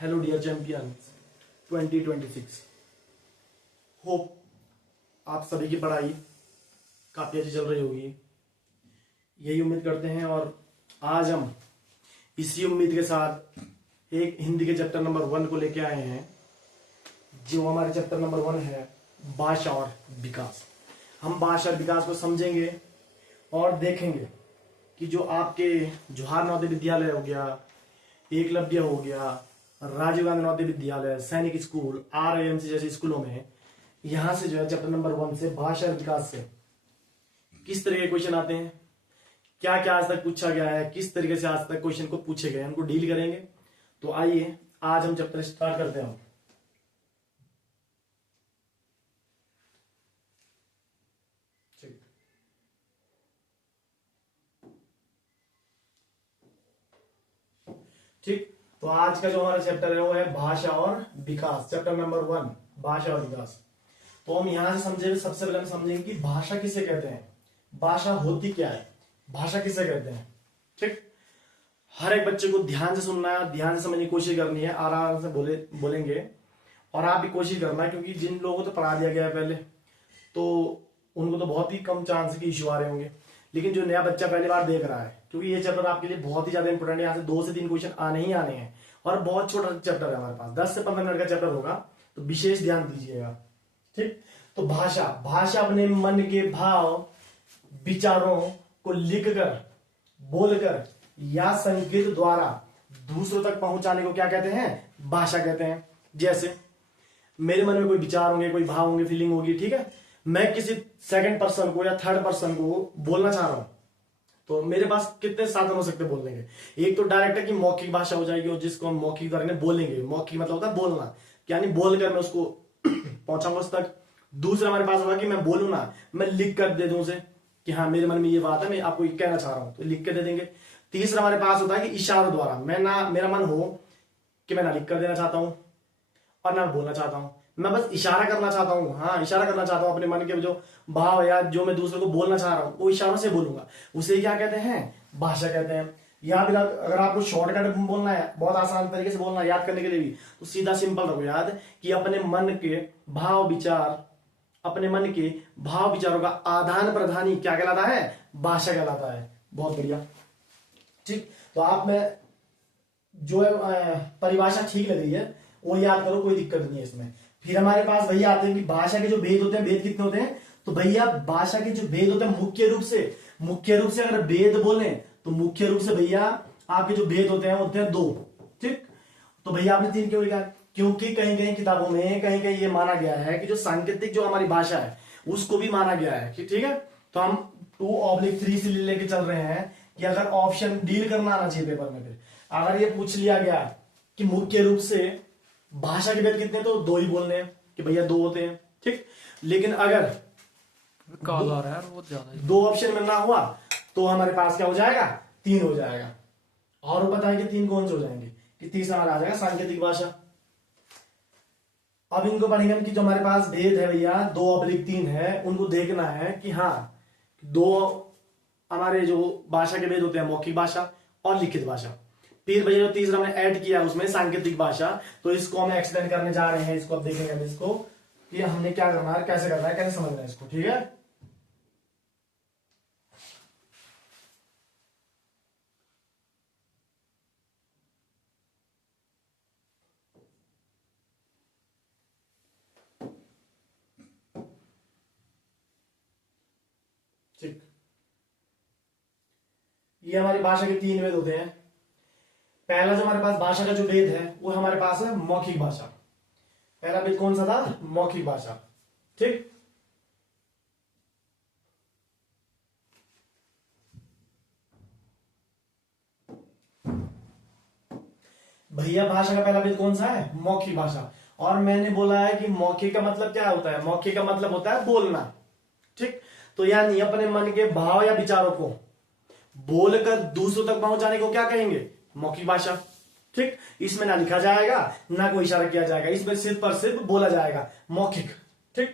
Hello dear champions 2026। Hope आप सभी की पढ़ाई काफ़ी अच्छी चल रही होगी, यही उम्मीद करते हैं। और आज हम इसी उम्मीद के साथ एक हिंदी के चैप्टर नंबर 1 को लेके आए हैं, जो हमारे चैप्टर नंबर 1 है भाषा और विकास। हम भाषा और विकास को समझेंगे और देखेंगे कि जो आपके जवाहर नवोदय विद्यालय हो गया, एकलव्य हो गया, राजीव गांधी नवोदय विद्यालय, सैनिक स्कूल, RIMC जैसे स्कूलों में यहां से जो है चैप्टर नंबर 1 से भाषा और विकास से किस तरह के क्वेश्चन आते हैं, क्या क्या आज तक पूछा गया है, किस तरीके से आज तक क्वेश्चन को पूछे गए, उनको डील करेंगे। तो आइए आज हम चैप्टर स्टार्ट करते हैं। ठीक, तो आज का जो हमारा चैप्टर है वो है भाषा और विकास, चैप्टर नंबर 1 भाषा और विकास। तो हम यहां से समझेंगे, सबसे पहले हम समझेंगे कि भाषा किसे कहते हैं, भाषा होती क्या है, भाषा किसे कहते हैं। ठीक, हर एक बच्चे को ध्यान से सुनना है, ध्यान से समझने की कोशिश करनी है, आराम से बोलेंगे। और आप भी कोशिश करना है, क्योंकि जिन लोगों को तो पढ़ा दिया गया है पहले, तो उनको तो बहुत ही कम चांस के इश्यू आ रहे होंगे। लेकिन जो नया बच्चा पहली बार देख रहा है, क्योंकि ये चैप्टर आपके लिए बहुत ही ज्यादा इंपॉर्टेंट है, यहाँ से 2 से 3 क्वेश्चन आने ही आने हैं। और बहुत छोटा चैप्टर है हमारे पास, 10 से 15 मिनट का चैप्टर होगा, तो विशेष ध्यान दीजिएगा। ठीक, तो भाषा भाषा अपने मन के भाव विचारों को लिखकर, बोलकर या संकेत द्वारा दूसरों तक पहुंचाने को क्या कहते हैं, भाषा कहते हैं। जैसे मेरे मन में कोई विचार होंगे, कोई भाव होंगे, फीलिंग होगी, ठीक है, मैं किसी सेकंड पर्सन को या थर्ड पर्सन को बोलना चाह रहा हूं, तो मेरे पास कितने साधन हो सकते हैं बोलने के। एक तो डायरेक्ट है कि मौखिक भाषा हो जाएगी, और जिसको हम मौखिक द्वारा बोलेंगे, मौखिक मतलब होता है बोलना, यानी बोलकर मैं उसको पहुंचाऊंगा उस तक। दूसरा हमारे पास होगा कि मैं बोलूं ना, मैं लिख कर दे दूं उसे कि हाँ मेरे मन में ये बात है, मैं आपको ये कहना चाह रहा हूं, तो लिख के दे देंगे। तीसरा हमारे पास होता है कि इशारों द्वारा, मैं ना, मेरा मन हो कि मैं ना लिख कर देना चाहता हूं और ना बोलना चाहता हूं, मैं बस इशारा करना चाहता हूं, हाँ इशारा करना चाहता हूं, अपने मन के जो भाव या जो मैं दूसरे को बोलना चाह रहा हूं वो इशारों से बोलूंगा, उसे क्या कहते हैं, भाषा कहते हैं। या फिर अगर आपको शॉर्टकट बोलना है, बहुत आसान तरीके से बोलना है याद करने के लिए भी, तो सीधा सिंपल रखो याद कि अपने मन के भाव विचार, अपने मन के भाव विचारों का आदान प्रदान ही क्या कहलाता है, भाषा कहलाता है। बहुत बढ़िया। ठीक, तो आप में जो है परिभाषा ठीक लग रही है वो याद करो, कोई दिक्कत नहीं है इसमें। फिर हमारे पास भैया आते हैं कि भाषा के जो भेद होते हैं, भेद कितने होते हैं, तो भैया भाषा के जो भेद होते हैं मुख्य रूप से अगर भेद बोले तो मुख्य रूप से भैया आपके जो भेद होते हैं वो होते हैं 2। ठीक, तो भैया आपने 3 क्यों लिखा, क्योंकि कहीं कहीं किताबों में कहीं कहीं ये माना गया है कि जो सांकेतिक जो हमारी भाषा है उसको भी माना गया है कि ठीक है। तो हम 2/3 से लेके चल रहे हैं कि अगर ऑप्शन डील करना आना चाहिए पेपर में, फिर अगर ये पूछ लिया गया कि मुख्य रूप से भाषा के भेद कितने, तो 2 ही बोलने हैं कि भैया 2 होते हैं। ठीक, लेकिन अगर कॉल आ रहा है बहुत ज्यादा, 2 ऑप्शन में ना हुआ तो हमारे पास क्या हो जाएगा, 3 हो जाएगा। और बताएं कि 3 कौन से हो जाएंगे, कि तीसरा हमारा आ जाएगा सांकेतिक भाषा। अब इनको पढ़ेंगे हम कि जो हमारे पास भेद है भैया 2/3 है, उनको देखना है कि हाँ 2 हमारे जो भाषा के भेद होते हैं, मौखिक भाषा और लिखित भाषा। फिर भैया जो तीसरा हमने ऐड किया उसमें सांकेतिक भाषा, तो इसको हम एक्सटेंड करने जा रहे हैं। इसको अब देखेंगे हम इसको कि हमने क्या करना है, कैसे करना है, कैसे समझना है इसको। ठीक है, ठीक, ये हमारी भाषा के 3 भेद होते हैं। पहला जो हमारे पास भाषा का जो भेद है वो हमारे पास है मौखिक भाषा। पहला भेद कौन सा था, मौखिक भाषा। ठीक, भैया भाषा का पहला भेद कौन सा है, मौखिक भाषा। और मैंने बोला है कि मौखिक का मतलब क्या होता है, मौखिक का मतलब होता है बोलना। ठीक, तो यानी अपने मन के भाव या विचारों को बोलकर दूसरों तक पहुंचाने को क्या कहेंगे, मौखिक भाषा। ठीक, इसमें ना लिखा जाएगा ना कोई इशारा किया जाएगा, इसमें सिर्फ और सिर्फ बोला जाएगा, मौखिक। ठीक,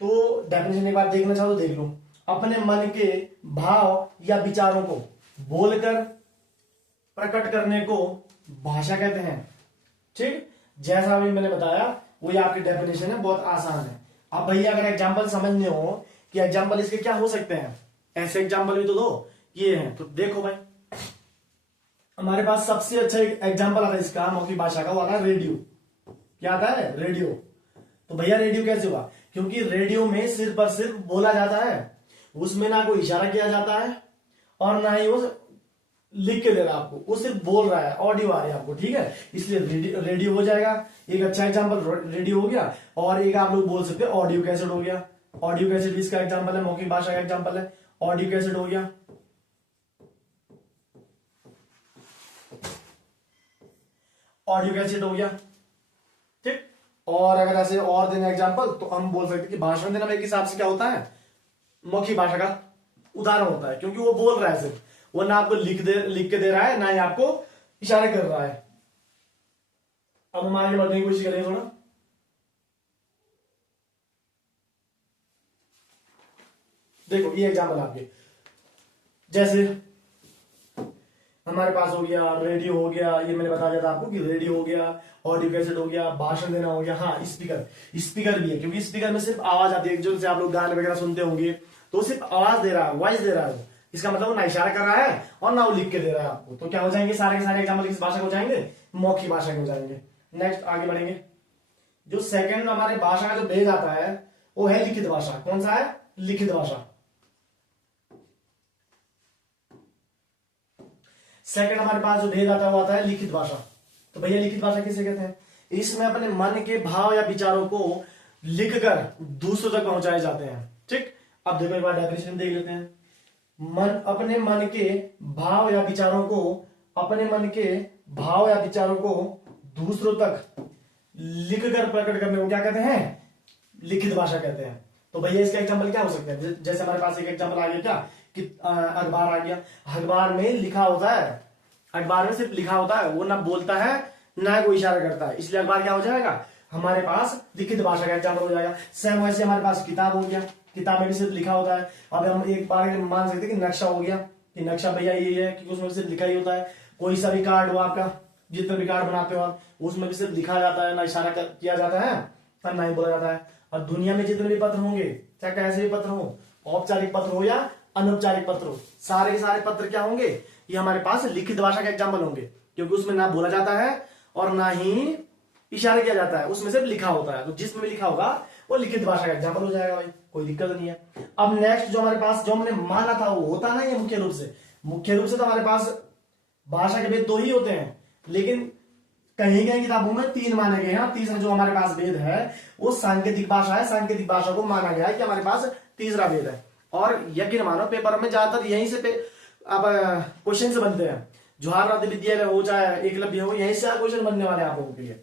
तो डेफिनेशन एक बार देखना चाहो तो देख लो, अपने मन के भाव या विचारों को बोलकर प्रकट करने को भाषा कहते हैं। ठीक, जैसा अभी मैंने बताया वही आपकी डेफिनेशन है, बहुत आसान है। अब भैया अगर एग्जाम्पल समझने हो कि एग्जाम्पल इसके क्या हो सकते हैं, ऐसे एग्जाम्पल भी तो दो, ये हैं, तो देखो भाई हमारे पास सबसे अच्छा एग्जाम्पल आता है इसका मौखिक भाषा का, वो आता है रेडियो। क्या आता है? रेडियो। तो भैया रेडियो कैसे हुआ? क्योंकि रेडियो में सिर्फ और सिर्फ बोला जाता है, उसमें ना कोई इशारा किया जाता है और ना ही वो लिख के दे रहा है आपको, वो सिर्फ बोल रहा है, ऑडियो आ रही है आपको, ठीक है, इसलिए रेडियो हो जाएगा। एक अच्छा एग्जाम्पल रेडियो हो गया, और एक आप लोग बोल सकते हैं ऑडियो कैसेट हो गया। ऑडियो कैसेट भी इसका एग्जाम्पल है, मौखिक भाषा का एग्जाम्पल है, ऑडियो कैसेट हो गया। ऑडियो कैसेट हो गया, ठीक। और अगर ऐसे और देना एग्जाम्पल तो हम बोल सकते हैं कि भाषण देना मेरे हिसाब से क्या होता है, मौखिक भाषा का उदाहरण होता है, क्योंकि वो बोल रहा है सिर्फ, वो ना आपको लिख के दे रहा है, ना ही आपको इशारे कर रहा है। अब हम आगे बढ़ने की कोशिश करेंगे थोड़ा। देखो ये एग्जाम्पल आपके, जैसे हमारे पास हो गया रेडियो हो गया, ये मैंने बता दिया था आपको कि रेडियो हो गया, ऑडियो कैसेट हो गया, भाषण देना हो गया। हाँ, स्पीकर भी है, क्योंकि स्पीकर में सिर्फ आवाज आती है, जो से आप लोग गाने वगैरह सुनते होंगे, तो सिर्फ आवाज दे रहा है, वॉइस दे रहा है, इसका मतलब वो ना इशारा कर रहा है और ना वो लिख के दे रहा है आपको। तो क्या हो जाएंगे सारे के सारे एग्जाम्पल किस भाषा के हो जाएंगे? मौखिक भाषा के हो जाएंगे। नेक्स्ट आगे बढ़ेंगे। जो सेकंड हमारे भाषा का जो भेद आता है वो है लिखित भाषा। कौन सा है? लिखित भाषा। सेकंड हमारे पास जो भेद आता है वो आता है लिखित भाषा। तो भैया लिखित भाषा किसे कहते हैं? इसमें अपने मन के भाव या विचारों को लिखकर दूसरों तक पहुंचाए जाते हैं, ठीक। अब देखो एक बार डेफिनेशन देख लेते हैं। अपने मन के भाव या विचारों को, अपने मन के भाव या विचारों को दूसरों तक लिखकर प्रकट करने को क्या कहते हैं? लिखित भाषा कहते हैं। तो भैया इसका एग्जाम्पल क्या हो सकता है? जैसे हमारे पास एक एग्जाम्पल आ गया क्या कि अखबार आ गया। अखबार में लिखा होता है, अखबार में सिर्फ लिखा होता है, वो ना बोलता है ना कोई इशारा करता है, इसलिए अखबार क्या हो जाएगा? हमारे पास लिखित भाषा का एग्जाम्पल हो जाएगा। सेम वैसे हमारे पास किताब हो गया, किताब में भी सिर्फ लिखा होता है। अब हम एक बार मान सकते हैं कि नक्शा हो गया, कि नक्शा भैया ये है, क्योंकि उसमें सिर्फ लिखा ही होता है। कोई सा भी कार्ड हो आपका, जितने भी कार्ड बनाते हो आप, उसमें भी सिर्फ लिखा जाता है, ना इशारा किया जाता है और ना ही बोला जाता है। और दुनिया में जितने भी पत्र होंगे, चाहे कैसे भी पत्र हो, औपचारिक पत्र हो या अनौपचारिक पत्र हो, सारे के सारे पत्र क्या होंगे? ये हमारे पास लिखित भाषा के एग्जाम्पल होंगे, क्योंकि उसमें ना बोला जाता है और ना ही इशारा किया जाता है, उसमें सिर्फ लिखा होता है। तो जिसमें भी लिखा होगा वो लिखित भाषा का एग्जाम्पल हो जाएगा भाई, कोई दिक्कत नहीं है। अब नेक्स्ट जो हमारे पास जो हमने माना था वो होता ना, ये मुख्य रूप से तो हमारे पास भाषा के भेद दो ही होते हैं, लेकिन कहीं कहीं किताबों में 3 माने गए हैं। तीसरा जो हमारे पास भेद है वो सांकेतिक भाषा है। सांकेतिक भाषा को माना गया है कि हमारे पास तीसरा भेद है। और यकीन मानो पेपर में ज्यादातर यहीं से अब क्वेश्चन से बनते हैं। जवाहर नवोदय विद्यालय हो चाहे एकलव्य हो, यहीं से क्वेश्चन बनने वाले हैं आप लोगों के लिए,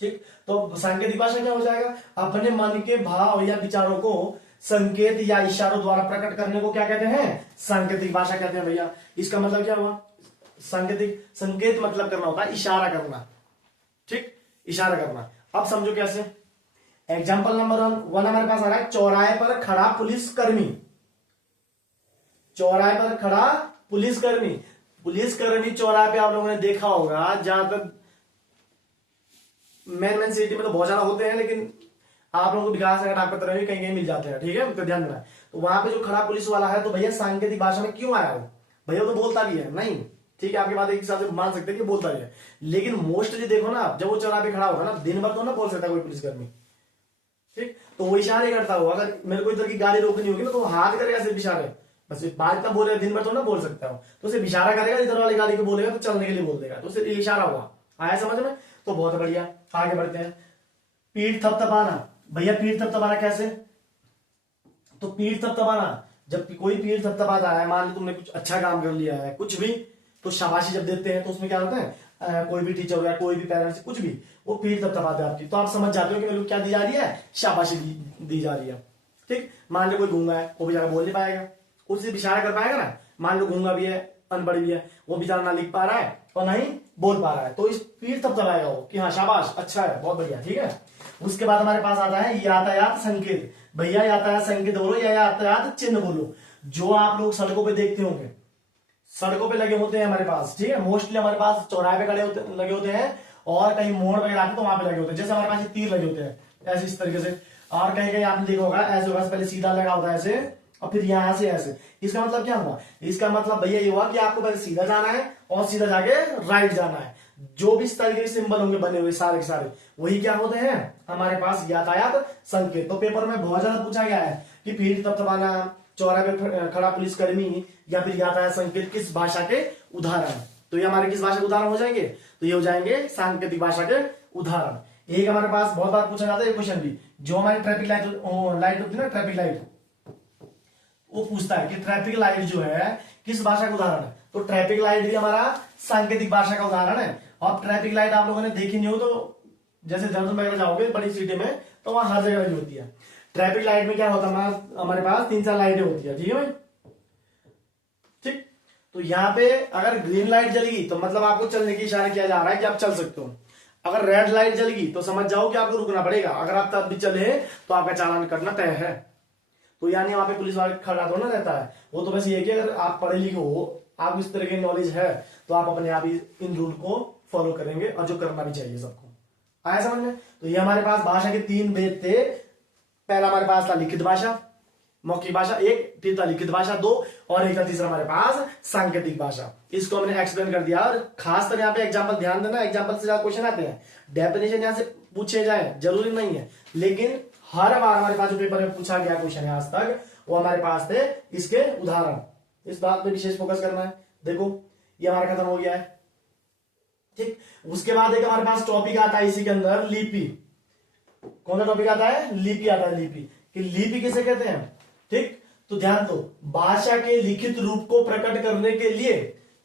ठीक। तो सांकेतिक भाषा क्या हो जाएगा? अपने मन के भाव या विचारों को संकेत या इशारों द्वारा प्रकट करने को क्या कहते हैं? सांकेतिक भाषा कहते हैं भैया। इसका मतलब क्या हुआ? संकेत मतलब करना होता है इशारा करना, ठीक, इशारा करना। अब समझो कैसे। एग्जाम्पल नंबर 1 हमारे पास आ रहा है, चौराहे पर खड़ा पुलिसकर्मी। चौराहे पर खड़ा पुलिसकर्मी। पुलिसकर्मी चौराहे पे आप लोगों ने देखा होगा, जहां तक मेन सिटी में तो बहुत ज्यादा होते हैं, लेकिन आप लोगों को विकास नगर नागपत्र में कहीं कहीं मिल जाते हैं, ठीक है, तो ध्यान देना। तो वहां पे जो खड़ा पुलिस वाला है, तो भैया सांकेतिक भाषा में क्यों आया वो? भैया तो बोलता भी है नहीं, ठीक है, आपके बात एक हिसाब से मान सकते हैं कि बोलता भी है, लेकिन मोस्टली देखो ना, जब वो चौराहे पे खड़ा होगा ना, दिन भर तो ना बोल सकता कोई पुलिसकर्मी, ठीक। तो वो इशारे करता हो, अगर मेरे को इधर की गाड़ी रोकनी होगी ना, तो हाथ करेगा सिर्फ इशारे, बस बात तब बोलेगा, दिन भर तो ना बोल सकता हो, तो सिर्फ इशारा करेगा, इधर वाली गाड़ी को बोलेगा तो चलने के लिए बोल देगा, तो सिर्फ इशारा हुआ। आया समझ में? तो बहुत बढ़िया, आगे बढ़ते हैं। पीठ थपथपाना। भैया पीठ थपथपाना कैसे? तो पीठ थपथपाना, जब कोई पीठ थपथपाता है, मान लो तुमने कुछ अच्छा काम कर लिया है, कुछ भी, तो शाबाशी जब देते हैं तो उसमें क्या होता है, कोई भी टीचर हो या कोई भी पेरेंट्स, कुछ भी, वो पीठ थपथपाते हैं आपकी, तो आप समझ जाते हो कि मेरे को क्या दी जा रही है? शाबाशी दी जा रही है, ठीक। मान लो कोई गूंगा है, वो बेचारा बोल नहीं पाएगा, उससे इशारा कर पाएगा ना। मान लो गूंगा भी है, अनपढ़ भी है, वो बेचारा ना लिख पा रहा है और ना ही बोल पा रहा है, तो इस पीठ थपथपाएगा वो कि हाँ शाबाश, अच्छा है, बहुत बढ़िया, ठीक है। उसके बाद हमारे पास आता है यातायात संकेत। भैया यातायात संकेत बोलो या यातायात चिन्ह बोलो, जो आप लोग सड़कों पे देखते होंगे, सड़कों पे लगे होते हैं हमारे पास, ठीक है, मोस्टली हमारे पास चौराहे पे खड़े होते लगे होते हैं, और कहीं मोड़ वगैरह आते तो वहां पे लगे होते हैं, जैसे हमारे पास ये तीर लगे होते हैं ऐसे इस तरीके से, और कहीं कहीं आपने देखा होगा ऐसे होगा, पहले सीधा लगा होता है ऐसे और फिर यहां से ऐसे। इसका मतलब क्या हुआ, इसका मतलब भैया ये हुआ कि आपको पहले सीधा जाना है और सीधा जाके राइट जाना है। जो भी इस तरीके के सिंबल होंगे बने हुए सारे के सारे, वही क्या होते हैं हमारे पास यातायात संकेत। तो पेपर में बहुत ज्यादा पूछा गया है कि भीड़ थपथपाना, चौराहे पे खड़ा पुलिसकर्मी या फिर यातायात संकेत किस भाषा के उदाहरण है। तो ये हमारे किस भाषा के उदाहरण हो जाएंगे, तो ये हो जाएंगे सांकेतिक भाषा के उदाहरण। एक हमारे पास बहुत बार पूछा जाता है क्वेश्चन भी, जो हमारी ट्रैफिक लाइट होती है ना, ट्रैफिक लाइट, वो पूछता है कि ट्रैफिक लाइट जो है किस भाषा का उदाहरण है। तो ट्रैफिक लाइट भी हमारा सांकेतिक भाषा का उदाहरण है। और ट्रैफिक लाइट आप लोगों ने देखी नहीं हो तो जैसे देहरादून वगैरह जाओगे बड़ी सिटी में तो वहां हर जगह भी होती है। ट्रैफिक लाइट में क्या होता है, हमारे पास 3-4 लाइटें होती है, ठीक है भाई, ठीक। तो यहाँ पे अगर ग्रीन लाइट जलेगी तो मतलब आपको चलने की इशारा किया जा रहा है कि आप चल सकते हो। अगर रेड लाइट जलेगी तो समझ जाओ कि आपको रुकना पड़ेगा, अगर आप तब भी चले तो आपका चालान करना तय है। तो यानी वहां पे पुलिस वाला खड़ा थोड़ा ना रहता है, वो तो बस ये कि अगर आप पढ़े लिखे हो, आप इस तरह की नॉलेज है तो आप अपने आप ही इन रूल को फॉलो करेंगे, और जो करना भी चाहिए सबको। आया समझ में। तो ये हमारे पास भाषा के 3 भेद थे। पहला हमारे पास था लिखित भाषा, मौखिक भाषा 1, फिर था लिखित भाषा 2, और एक था तीसरा हमारे पास सांकेतिक भाषा। इसको हमने एक्सप्लेन कर दिया। और खासकर यहाँ पे एग्जाम्पल ध्यान देना, एग्जाम्पल से ज्यादा क्वेश्चन आते हैं। डेफिनेशन यहाँ से पूछे जाए जरूरी नहीं है, लेकिन हर बार हमारे पास जो पेपर में पूछा गया क्वेश्चन है आज तक, वो हमारे पास थे इसके उदाहरण। इस बात पे विशेष फोकस करना है। देखो ये हमारा खत्म हो गया है, ठीक। उसके बाद एक हमारे पास टॉपिक आता है इसी के अंदर, लिपि। कौन सा टॉपिक आता है, लिपि आता है। लिपि कि लिपि किसे कहते हैं, ठीक। तो ध्यान दो, भाषा के लिखित रूप को प्रकट करने के लिए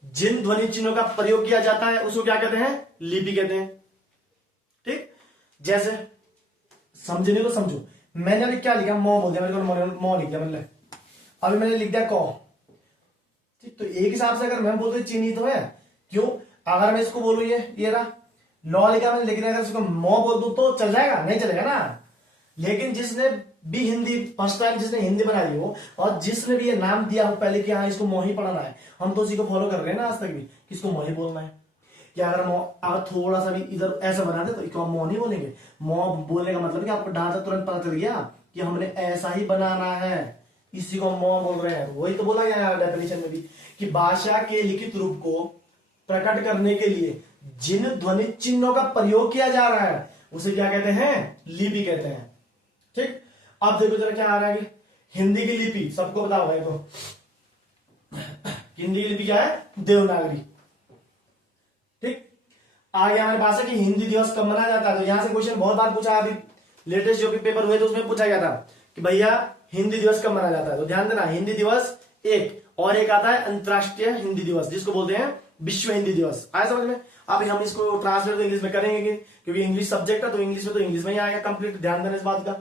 जिन ध्वनि चिन्हों का प्रयोग किया जाता है उसको क्या कहते हैं, लिपि कहते हैं, ठीक। जैसे समझे नहीं तो समझो, मैंने अभी क्या लिखा, मो बोल दिया, मेरे को मो लिख दिया मैंने, अभी मैंने लिख दिया कौ, ठीक। तो एक हिसाब से अगर मैं बोलते चीनी तो है, क्यों, अगर मैं इसको बोलूं ये रहा लॉ लिखा मैंने, लेकिन अगर इसको मो बोल दूं तो चल जाएगा, नहीं चलेगा ना। लेकिन जिसने भी हिंदी फर्स्ट टाइम जिसने हिंदी बनाई हो और जिसने भी ये नाम दिया हो पहले कि हाँ इसको मो ही पढ़ना है, हम तो उसी को फॉलो कर रहे हैं ना आज तक भी, कि इसको मो ही बोलना है। या अगर थोड़ा सा भी इधर ऐसा बना दे तो इसको मो नहीं बोलेंगे। मो बोलने का मतलब कि आपको डाटा तुरंत पता चल गया कि हमने ऐसा ही बनाना है, इसी को मो बोल रहे हैं। वही तो बोला गया है डेफिनेशन में भी कि भाषा के लिखित रूप को प्रकट करने के लिए जिन ध्वनि चिन्हों का प्रयोग किया जा रहा है उसे क्या कहते हैं, लिपि कहते हैं, ठीक। अब देखो जरा क्या आ रहा है, हिंदी की लिपि सबको पता होगा। तो हिंदी की लिपि क्या है, देवनागरी, ठीक। आगे हमारे पास है कि हिंदी दिवस कब मनाया जाता है। तो यहां से क्वेश्चन बहुत बार पूछा, अभी लेटेस्ट जो भी पेपर हुए थे उसमें पूछा गया था कि भैया हिंदी दिवस कब मनाया जाता है। तो ध्यान देना, हिंदी दिवस एक, और एक आता है अंतरराष्ट्रीय हिंदी दिवस, जिसको बोलते हैं विश्व हिंदी दिवस। आया समझ में। अब हम इसको ट्रांसलेट तो इंग्लिश में करेंगे क्योंकि इंग्लिश सब्जेक्ट है, तो इंग्लिश में तो इंग्लिश में ही आएगा कंप्लीट, ध्यान देना इस बात का।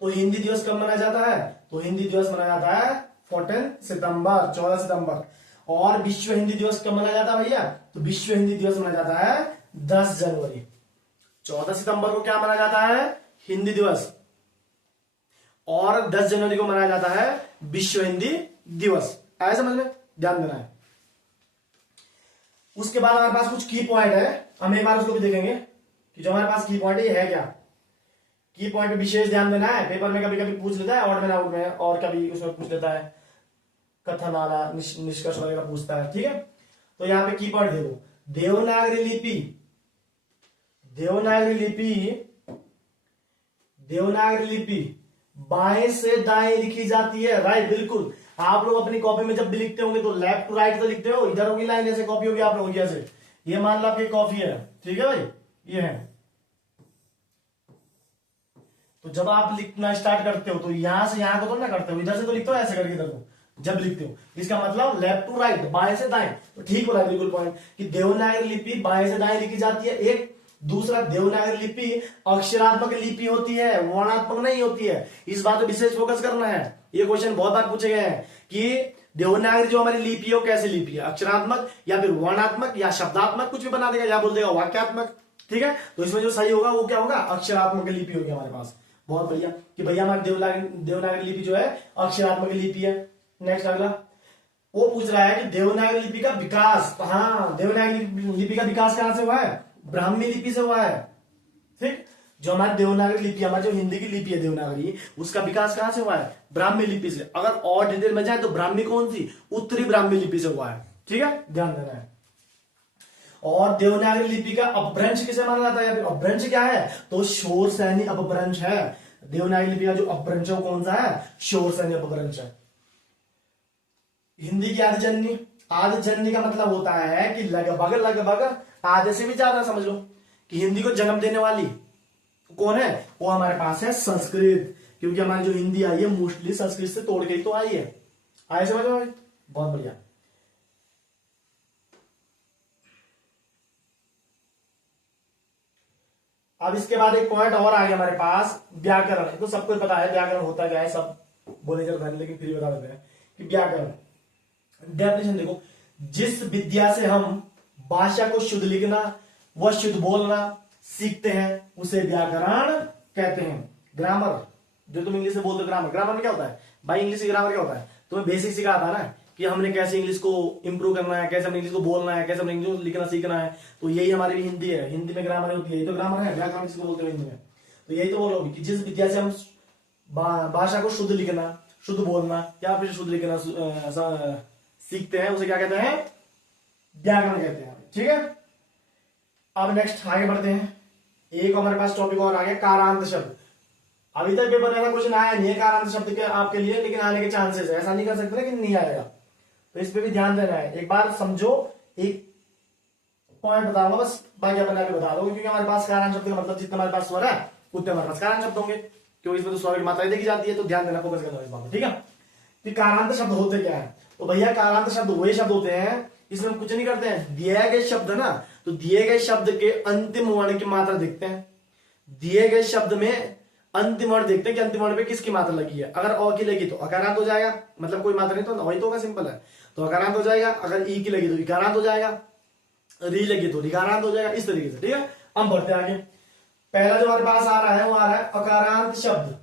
तो हिंदी दिवस कब मनाया जाता है, तो हिंदी दिवस मनाया जाता है 14 सितंबर। और विश्व हिंदी दिवस कब मनाया जाता है भैया, तो विश्व हिंदी दिवस मनाया जाता है 10 जनवरी। 14 सितंबर को क्या मनाया जाता है, हिंदी दिवस, और 10 जनवरी को मनाया जाता है विश्व हिंदी दिवस। आया समझ में, ध्यान देना है। उसके बाद हमारे पास कुछ की पॉइंट है, हम एक बार उसको भी देखेंगे कि जो हमारे पास की पॉइंट है क्या। की पॉइंट पे विशेष ध्यान देना है, पेपर में कभी कभी पूछ लेता है ऑड में आउट में, और कभी उसमें पूछ लेता है कथन आला निष्कर्ष वगैरह पूछता है, ठीक है। तो यहाँ पे की पॉइंट देखो, देवनागरी लिपि, देवनागरी लिपि बाएं से दाएं लिखी जाती है, राइट, बिल्कुल। आप लोग अपनी कॉपी में जब भी लिखते होंगे तो लेफ्ट टू राइट तो लिखते हो, इधर होगी लाइन, ऐसे कॉपी होगी आप लोगों की ऐसे, ये मान लो आपकी कॉपी है, ठीक है भाई, ये है। तो जब आप लिखना स्टार्ट करते हो तो यहां से यहां को तो ना करते हो, इधर से तो लिखते हो ऐसे करके इधर को जब लिखते हो, इसका मतलब लेफ्ट टू राइट, बाएं से दाएं। तो ठीक बोला बिल्कुल पॉइंट कि देवनागरी लिपि बाएं से दाएं लिखी जाती है, एक। दूसरा, देवनागरी लिपि अक्षरात्मक लिपि होती है, वर्णात्मक नहीं होती है, इस बात पर विशेष फोकस करना है। ये क्वेश्चन बहुत बार पूछे गए हैं कि देवनागरी जो हमारी लिपि है वो कैसे लिपि है, अक्षरात्मक या फिर वर्णात्मक या शब्दात्मक, कुछ भी बना देगा या बोल देगा वाक्यात्मक, ठीक है। तो इसमें जो सही होगा वो क्या होगा, अक्षरात्मक लिपि होगी हमारे पास। बहुत बढ़िया कि भैया हमारी देवनागरी लिपि जो है अक्षरात्मक लिपि है। नेक्स्ट अगला, वो पूछ रहा है कि देवनागरी लिपि का विकास, तो हाँ, देवनागरी लिपि का विकास कहां से हुआ है? ब्राह्मी लिपि से हुआ है। ठीक, जो हमारी देवनागरी लिपि, हमारी जो हिंदी की लिपि है देवनागरी, उसका विकास कहां से हुआ है? ब्राह्मी लिपि से। अगर और डिटेल में जाए तो ब्राह्मी कौन सी? उत्तरी ब्राह्मी लिपि से हुआ है। ठीक है, ध्यान देना है। और देवनागरी लिपि का अपभ्रंश किसे माना जाता है, या फिर अपभ्रंश क्या है? तो शोर सैनी अपभ्रंश है। देवनागरी लिपि का जो अपभ्रंश है वो कौन सा है? शोर सैनी अपभ्रंश है। हिंदी की आदिजन्य, आदिजन्य का मतलब होता है कि लगभग लगभग आधे से भी ज्यादा समझ लो कि हिंदी को जन्म देने वाली कौन है? वो हमारे पास है संस्कृत, क्योंकि हमारी जो हिंदी आई है मोस्टली संस्कृत से तोड़ के ही तो आई है। आए समझ में? बहुत बढ़िया। अब इसके बाद एक पॉइंट और आ गया हमारे पास, व्याकरण। तो सबको पता है व्याकरण होता क्या है, सब बोले चल रहे हैं, लेकिन फिर बता देते हैं कि व्याकरण डेफिनेशन देखो, जिस विद्या से हम भाषा को शुद्ध लिखना व शुद्ध बोलना सीखते हैं उसे व्याकरण कहते हैं। ग्रामर, जो तुम इंग्लिश में बोलते हो ग्रामर, ग्रामर में क्या होता है भाई? इंग्लिश की ग्रामर क्या होता है? तुम्हें बेसिक सिखाया था ना कि हमने कैसे इंग्लिश को इंप्रूव करना है, कैसे हमने इंग्लिश को बोलना है, कैसे हमने इंग्लिश को लिखना सीखना है। तो यही हमारी भी हिंदी है, हिंदी में ग्रामर होती है, यही तो ग्रामर है, व्याकरण जिसको बोलते हैं हिंदी में। तो यही तो बोलोगे कि जिस विद्या से हम भाषा को शुद्ध लिखना, शुद्ध बोलना या फिर शुद्ध लिखना सीखते हैं उसे क्या कहते हैं? व्याकरण कहते हैं। ठीक है, अब नेक्स्ट आगे बढ़ते हैं। एक हमारे पास टॉपिक और आ गया, कारांत शब्द। अभी तक पेपर में ऐसा क्वेश्चन आया नहीं है कारांत शब्द के आपके लिए, लेकिन आने के चांसेस है, ऐसा नहीं कर सकते लेकिन नहीं आएगा, तो इस पे भी ध्यान देना है। एक बार समझो, एक पॉइंट बताऊंगा बस, बाकी अपने आप बता दो, क्योंकि हमारे पास कारांत शब्द का मतलब जितना हमारे पास स्वर है उतने हमारे पास कारांत शब्द होंगे, क्योंकि इसमें तो स्वर की मात्राएं देखी जाती है, तो ध्यान देना, फोकस करना इस बात में। ठीक है, कि कारांत शब्द होते क्या है? तो भैया कारांत शब्द वही शब्द होते हैं इसमें हम कुछ नहीं करते हैं, दिए गए शब्द ना, तो दिए गए शब्द के अंतिम वर्ण की मात्रा देखते हैं। दिए गए शब्द में अंतिम वर्ण देखते हैं कि अंतिम वर्ण पे किसकी मात्रा लगी है। अगर अ की लगी तो अकारांत हो जाएगा, मतलब कोई मात्रा नहीं तो वही तो होगा, सिंपल है, तो अकारांत हो जाएगा। अगर ई की लगी तो इकारांत हो जाएगा, री लगी तो रिकारांत हो जाएगा, इस तरीके से। ठीक है, हम बढ़ते आगे। पहला जो हमारे पास आ रहा है वो आ रहा है अकारांत शब्द।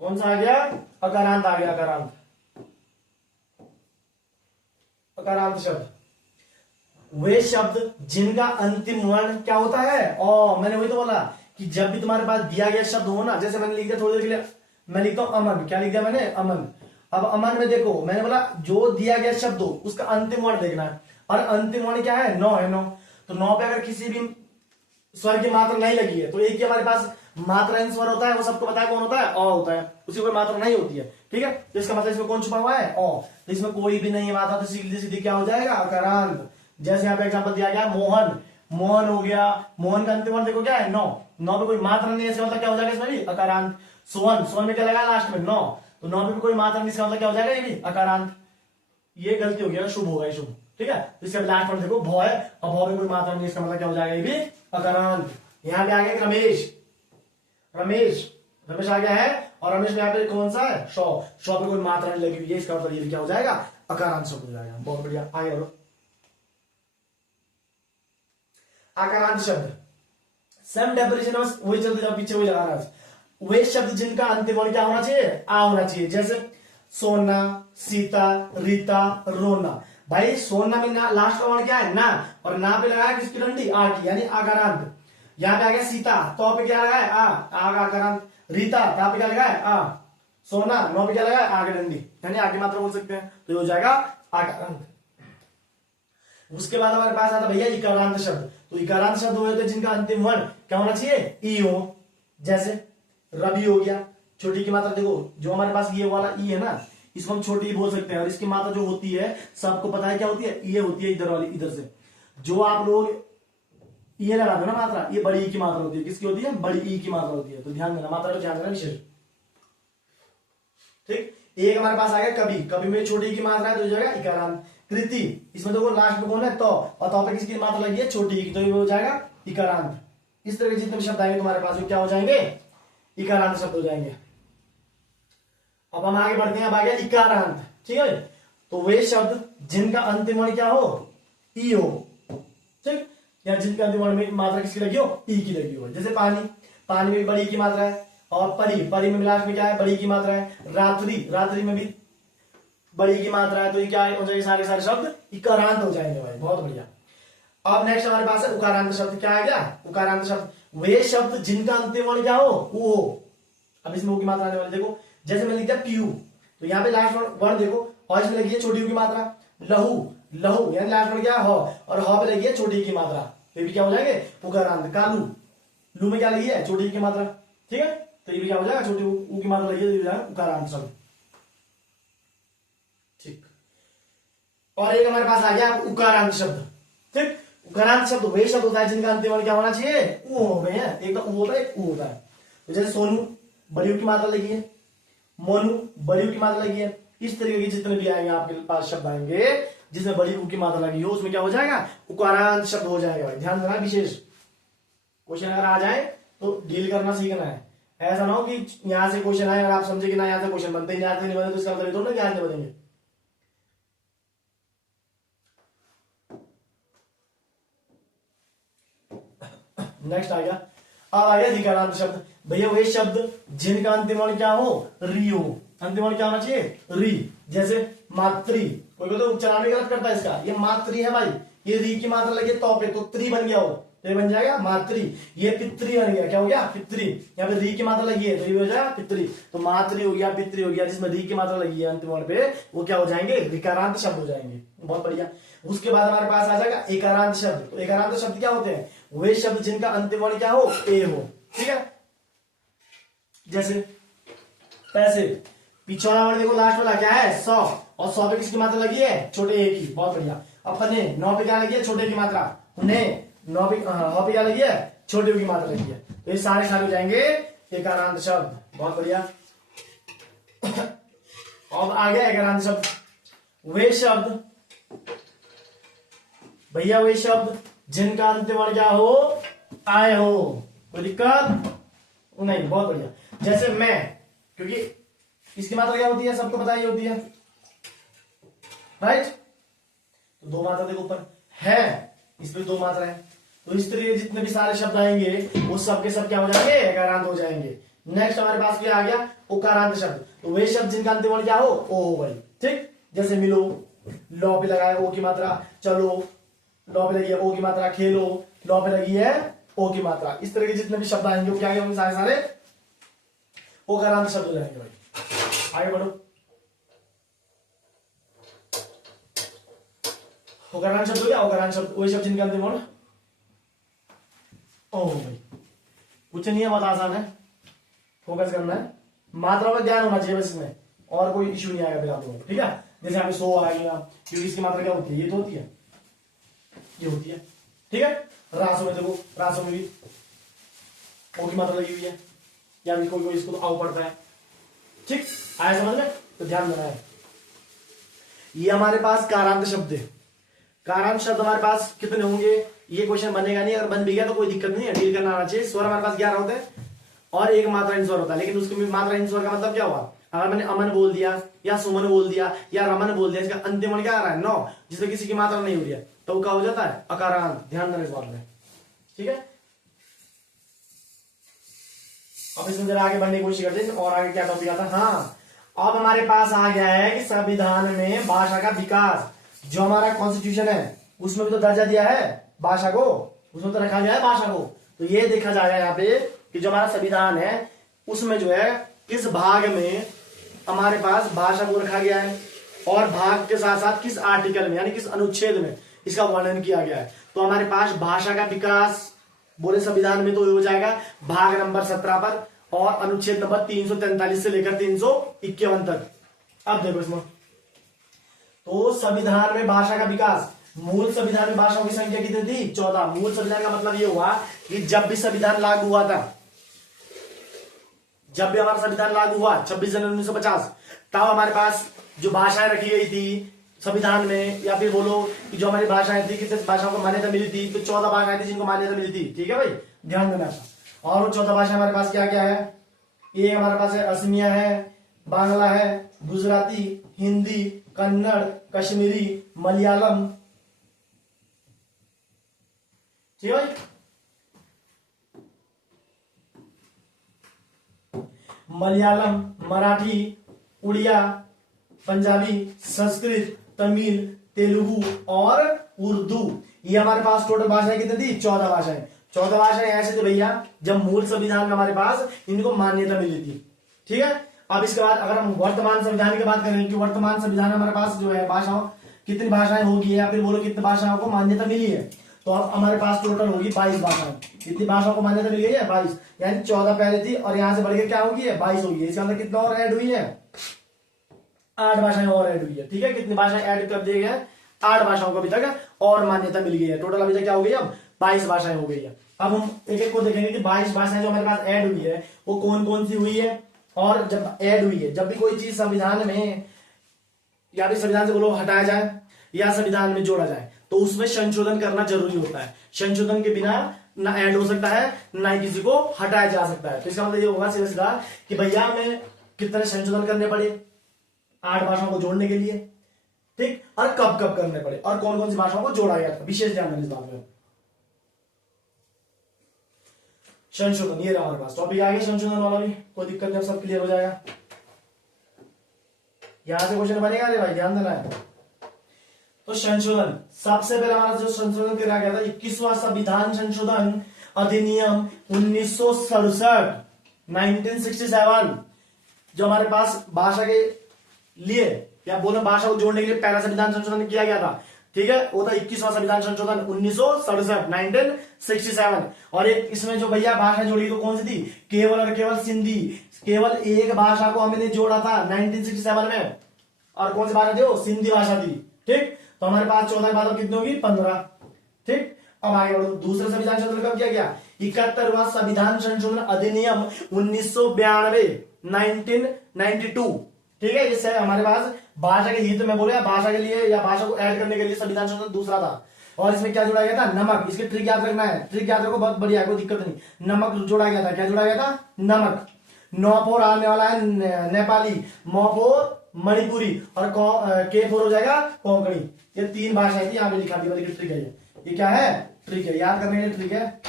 कौन सा आ गया? अकारांत आ गया, अकारांत, अकारांत शब्द वे शब्द जिनका अंतिम वर्ण क्या होता है? ओ, मैंने वही तो बोला कि जब भी तुम्हारे पास दिया गया शब्द हो ना, जैसे मैंने लिख दिया थोड़ी देर के लिए, मैं लिखता हूं अमन, क्या लिख दिया मैंने? अमन। अब अमन में देखो, मैंने बोला जो दिया गया शब्द हो उसका अंतिम वर्ण देखना है, और अंतिम वर्ण क्या है? नौ है, नौ। तो नौ पे अगर किसी भी स्वर की मात्रा नहीं लगी है, तो एक ही हमारे पास मात्रा स्वर होता है, वो सबको पता है कौन होता है? अ होता है, उसी कोई मात्रा नहीं होती है। ठीक है, तो इसका मतलब इसमें कौन छुपा हुआ है? अ। तो इसमें कोई भी नहीं है मात्रा, तो सीधी सीधी क्या हो जाएगा? अकारांत। जैसे यहाँ पे एग्जाम्पल दिया गया मोहन, मोहन हो गया, मोहन का अंतिम वर्ण देखो क्या है? नौ। नौ पे कोई मात्रा नहीं है, इसका मतलब क्या हो जाएगा इसमें भी? अकारांत। सोहन, सोहन में क्या लगा लास्ट में? नौ। तो नौ पे भी कोई मात्रा नहीं, इसका मतलब क्या हो जाएगा? ये भी अकारांत। ये गलती हो गया, शुभ होगा, शुभ। ठीक है, तो इसका लास्ट वर्ण देखो भौ है, और भौ में कोई मात्रा नहीं, इसका मतलब क्या हो जाएगा? ये भी अकारांत। यहाँ पे आ गया रमेश, रमेश, रमेश आ गया है, और रमेश में यहाँ पे कौन सा है? शौ, शौ पे कोई मात्रा नहीं लगी हुई है, इसका मतलब ये क्या हो जाएगा? अकारांत शब्द हो जाएगा। बहुत बढ़िया, आगे बढ़ो। आकारांत शब्द सेम डेफिनेशन वही चलते जाओ, पीछे वही लगा वे शब्द जिनका अंतिम वर्ण क्या होना चाहिए? आ होना चाहिए। जैसे सोना, सीता, रीता, रोना। भाई सोना में ना लास्ट का वर्ण क्या है? ना, और ना पे लगाया किसकी डंडी? आ की, यानी आकारांत। यहाँ पे आ गया सीता, तो पे क्या लगा है? आ, आकारांत। रीता, यहाँ पे क्या लगा है? आ। सोना, नौ पे क्या लगा है? आ की डंडी, यानी आगे मात्रा बोल सकते हैं, तो ये हो जाएगा आकारांत। उसके बाद हमारे पास आता भैया इकारांत शब्द। तो इकारांत शब्द हुए थे जिनका अंतिम वर्ण क्या होना चाहिए? ई हो। जैसे रवि हो गया, छोटी की मात्रा देखो, जो हमारे पास ये वाला ई है ना, इसको हम छोटी बोल सकते हैं, और इसकी मात्रा जो होती है सबको पता है क्या होती है? ये होती है इधर वाली, इधर से जो आप लोग ये लगा दो ना मात्रा, ये बड़ी ई की मात्रा होती है। किसकी होती है? बड़ी ई की मात्रा होती है, तो ध्यान देना, मात्रा का ध्यान देना विशेष। ठीक, एक हमारे पास आ गया कवि, कवि में छोटी की मात्रा है तो हो जाएगा इकारांत। कृति, इसमें देखो लास्ट में कौन है? तो, और तो पे किसकी मात्रा लगी है? छोटी की, तो ये हो जाएगा इकारांत। इस तरह के जितने भी शब्द आएंगे तुम्हारे पास वो क्या हो जाएंगे? इकारांत शब्द हो जाएंगे। अब हम आगे बढ़ते हैं, अब आ गया इकारांत। ठीक है, तो वे शब्द जिनका अंतिम वर्ण क्या हो? ई हो। ठीक, या जिनका अंतिम वर्ण में मात्रा किसकी लगी हो? ई की लगी हो। जैसे पानी, पानी में बड़ी की मात्रा है, और परी, परी में लास्ट में क्या है? बड़ी की मात्रा है। रात्रि, रात्रि में भी बड़ी की मात्रा है, तो ये क्या हो जाएंगे, सारे सारे शब्द इकारांत हो जाएंगे भाई। बहुत बढ़िया। अब नेक्स्ट हमारे पास है उकारांत शब्द। क्या आ गया, उकारांत शब्द वे शब्द जिनका अंतिम वर्ण क्या हो, ऊ हो। अब इसमें ऊ की मात्रा आने वाली, देखो जैसे मैंने लिख दिया पीयू, तो यहाँ पे लास्ट वर्ण देखो, और इसमें लगी है छोटी ऊ की मात्रा। लहू, लहू यानी लास्ट वर्ण क्या, हो, और ह पे लगी है छोटी की मात्रा, तो ये भी क्या हो जाएंगे उकारांत। कालू, लू में क्या लगी है, छोटी की मात्रा, ठीक है, तो ये भी क्या हो जाएगा, छोटी ऊ की मात्रा लगी है, उकारांत शब्द। ठीक, और एक हमारे पास आ गया उकारांत शब्द। ठीक, उकारांत शब्द वही शब्द होता है जिनका अंतिम वर्ण क्या होना चाहिए, ऊ हो गए हैं, एक तो ऊ होता है, एक ऊ होता है। तो जैसे सोनू, बड़ी ऊ की मात्रा लगी है, मोनू, बड़ी ऊ की मात्रा लगी है। इस तरीके के जितने भी आएंगे आपके पास शब्द आएंगे जिसमें बड़ी ऊ की मात्रा लगी हो, उसमें क्या हो जाएगा, उकारांत शब्द हो जाएगा भाई। ध्यान देना, विशेष क्वेश्चन अगर आ जाए तो डील करना सीखना है। ऐसा ना हो कि यहां से क्वेश्चन आए और आप समझे कि ना यहाँ से क्वेश्चन बनते ही नहीं बने, तो इसका मतलब थोड़ा ना कि बनेंगे। नेक्स्ट आ गया, अब आ गया धिकारांत शब्द। भैया वे शब्द जिनका अंतिम वर्ण क्या हो, री हो। अंतिम वर्ण क्या होना चाहिए, री। जैसे मातृ, कोई तो उच्चारण भी गलत करता है इसका, ये मातृ है भाई, ये री की मात्रा लगी तो पे, तो त्री बन गया हो, तो ये बन जाएगा मातृ। ये पितृ बन गया, क्या हो गया, पितृ। यहाँ पे री की मात्रा लगी है तो ये हो जाएगा पितृ। तो मातृ हो गया, पितृ हो गया, जिसमें री की मात्रा लगी है अंतिम वर्ण पे, वो क्या हो जाएंगे, ऋकारांत शब्द हो जाएंगे। बहुत बढ़िया। उसके बाद हमारे पास आ जाएगा एकारांत शब्द। तो एकारांत शब्द क्या होते हैं, वे शब्द जिनका अंतिम वर्ण क्या हो, ए हो। ठीक है, जैसे पैसे, पिछवाड़ा वर्ण देखो लास्ट वाला क्या है, 100, और 100 पे किसकी मात्रा लगी है, छोटे ए की। बहुत बढ़िया। अपने 9 पे क्या लगी है, छोटे की मात्रा। उन्हें 9 पे, ह पे क्या लगी है, छोटे की मात्रा लगी है। तो ये सारे सारे हो जाएंगे एकारांत शब्द। बहुत बढ़िया। अब आ गया एकारांत शब्द। वे शब्द, भैया वे शब्द जिनका अंतिम वर्ण क्या हो, आए हो। कोई दिक्कत नहीं, बहुत बढ़िया। जैसे मैं, क्योंकि इसकी मात्रा क्या होती है, सबको पता ही होती है, राइट। तो दो मात्रा देखो ऊपर है, इसमें दो मात्रा है, तो इस तरीके जितने भी सारे शब्द आएंगे वो सब के सब क्या हो जाएंगे, एकारांत हो जाएंगे। नेक्स्ट हमारे पास क्या आ गया, उकारांत शब्द। तो वे शब्द जिनका अंतिम वर्ण क्या हो, ओ हो भाई। ठीक, जैसे मिलो, लॉ पे लगा है ओ की मात्रा, चलो लॉ पे लगी है ओ की मात्रा, खेलो लॉ पे लगी है ओ की मात्रा। इस तरह के जितने भी शब्द आएंगे वो क्या होंगे, सारे सारे उकारांत शब्द हो जाएंगे भाई। आगे बढ़ो। उकारांत शब्द हो गया, उकारांत शब्द वही शब्द जिनका अंतिम वर्ण ओ भाई। कुछ नहीं है, बहुत आसान है, फोकस करना है, मात्रा पर ध्यान होना चाहिए बस इसमें, और कोई इश्यू नहीं आएगा फिर आप लोगों को। ठीक है, जैसे हमें 100 आ गया, क्योंकि इसकी मात्रा क्या होती है, ये तो होती है, ये होती है। ठीक है, रासों में देखो, रासों में भी ओ की मात्रा लगी हुई है, या भी कोई कोई इसको तो आओ पड़ता है। ठीक, आया समझ में, तो ध्यान देना है। ये हमारे पास कारांत शब्द है। कारांत शब्द हमारे पास कितने होंगे, ये क्वेश्चन बनेगा नहीं, अगर बन भी गया तो कोई दिक्कत नहीं है, डील करना आना चाहिए। स्वर हमारे पास 11 होते हैं और एक मात्रा स्वर होता है, लेकिन उसकी मात्रा स्वर का मतलब क्या हुआ, अगर मैंने अमन बोल दिया या सुमन बोल दिया या रमन बोल दिया, इसका अंतिम वर्ण क्या आ रहा है, 9, जिसमें किसी की मात्रा नहीं हो रही है, तो क्या हो जाता है, अकारांत। ध्यान देना इस बात में। ठीक है, अब इसमें जरा आगे बढ़ने की कोशिश करते हैं, और आगे क्या टॉपिक आता है। हाँ, अब हमारे पास आ गया है कि संविधान में भाषा का विकास, जो हमारा कॉन्स्टिट्यूशन है उसमें भी तो दर्जा दिया है भाषा को, उसमें तो रखा गया है भाषा को। तो ये देखा जाएगा यहाँ पे कि जो हमारा संविधान है उसमें जो है किस भाग में हमारे पास भाषा को रखा गया है, और भाग के साथ साथ किस आर्टिकल में यानी किस अनुच्छेद में इसका वर्णन किया गया है। तो हमारे पास भाषा का विकास बोले संविधान में तो हो जाएगा भाग नंबर 17 पर, और अनुच्छेद नंबर 343 से लेकर 351 तक। अब देखो इसमें, तो संविधान में भाषा का विकास, मूल संविधान में भाषाओं की संख्या कितनी थी, 14। मूल संविधान का मतलब ये हुआ कि जब भी संविधान लागू हुआ था, जब भी हमारा संविधान लागू हुआ 26 जनवरी 1950, तब हमारे पास जो भाषाएं रखी गई थी संविधान में, या फिर बोलो कि जो हमारी भाषाएं थी, किस भाषाओं को मान्यता मिली थी, तो 14 भाषाएं थी जिनको मान्यता मिली थी। ठीक है भाई, ध्यान देना। और वो 14 भाषा हमारे पास क्या क्या है, ये हमारे पास है असमिया है, बांग्ला है, गुजराती, हिंदी, कन्नड़, कश्मीरी, मलयालम। ठीक है भाई, मलयालम, मराठी, उड़िया, पंजाबी, संस्कृत, तमिल, तेलुगु और उर्दू। ये हमारे पास टोटल भाषाएं कितनी थी? 14 भाषाएं। 14 भाषाएं ऐसे थे भैया जब मूल संविधान में हमारे पास इनको मान्यता मिली थी। ठीक है, अब इसके बाद अगर हम वर्तमान संविधान की बात करें कि वर्तमान संविधान में हमारे पास जो है भाषाओं कितनी भाषाएं होगी या फिर बोलो कितनी भाषाओं को मान्यता मिली है, तो अब हमारे पास टोटल होगी 22 भाषाएं। कितनी भाषाओं को मान्यता मिली है? 22, यानी 14 पहले थी और यहां से बढ़कर क्या होगी? 22 होगी। इसके अंदर कितना और ऐड हुई है? 8 भाषाएं और ऐड हुई है। ठीक है, कितनी भाषाएं ऐड कर दिए गए? 8 भाषाओं को अभी तक और मान्यता मिल गई है। टोटल अभी तक क्या हो गई? अब 22 भाषाएं हो गई है। अब हम एक एक को देखेंगे कि 22 भाषाएं जो हमारे पास ऐड हुई है वो कौन कौन सी हुई है। और जब ऐड हुई है, जब भी कोई चीज संविधान में या फिर संविधान से बोलो हटाया जाए या संविधान में जोड़ा जाए तो उसमें संशोधन करना जरूरी होता है। संशोधन के बिना ना ऐड हो सकता है ना ही किसी को हटाया जा सकता है। तो इसका मतलब ये होगा सीधा सीधा कि भैया हमें कितने संशोधन करने पड़े 8 भाषाओं को जोड़ने के लिए। ठीक, और कब कब करने पड़े और कौन कौन सी भाषाओं को जोड़ा गया था, विशेष ध्यान देना इस बात में। संशोधन ये रहा हमारे पास टॉपिक आ गया संशोधन वाला भी, कोई दिक्कत नहीं, सब क्लियर हो जाएगा। यहां से क्वेश्चन बनेगा रे भाई, ध्यान देना है। तो संशोधन सबसे पहले हमारा जो संशोधन किया गया था 21वां संविधान संशोधन अधिनियम 1967 1967 जो हमारे पास भाषा के लिए या बोलो भाषा को जोड़ने के लिए पहला संविधान संशोधन किया गया था। ठीक है, वो था 21वां संविधान संशोधन 1967 1967। और एक इसमें जो भैया भाषा जोड़ी तो कौन सी थी? केवल और केवल सिंधी। केवल एक भाषा को हमने जोड़ा था 1967 में, और कौन सी भाषा थी? वो सिंधी भाषा थी। ठीक, तो हमारे पास 14 के बाद कितनी होगी? 15। ठीक, अब आगे बढ़ो। दूसरा संविधान संशोधन कब किया गया? 71वां संविधान संशोधन अधिनियम 1992 1992। ठीक है, इससे हमारे पास भाषा के हित में बोले भाषा के लिए या भाषा को ऐड करने के लिए संविधान संशोधन दूसरा था। और इसमें क्या जोड़ा गया था? नमक। इसके ट्रिक याद रखना है, ट्रिक याद रखो, बहुत बढ़िया है, कोई दिक्कत नहीं। नमक जोड़ा गया था। क्या जोड़ा गया था? नमक। नौपोर आने वाला है नेपाली, मोपोर मणिपुरी और के फोर हो जाएगा कोंकणी। ये 3 भाषाएं थी, यहां पे लिखा थी। ट्रिक है ये क्या है? ट्रिक है, याद करने के लिए ट्रिक है,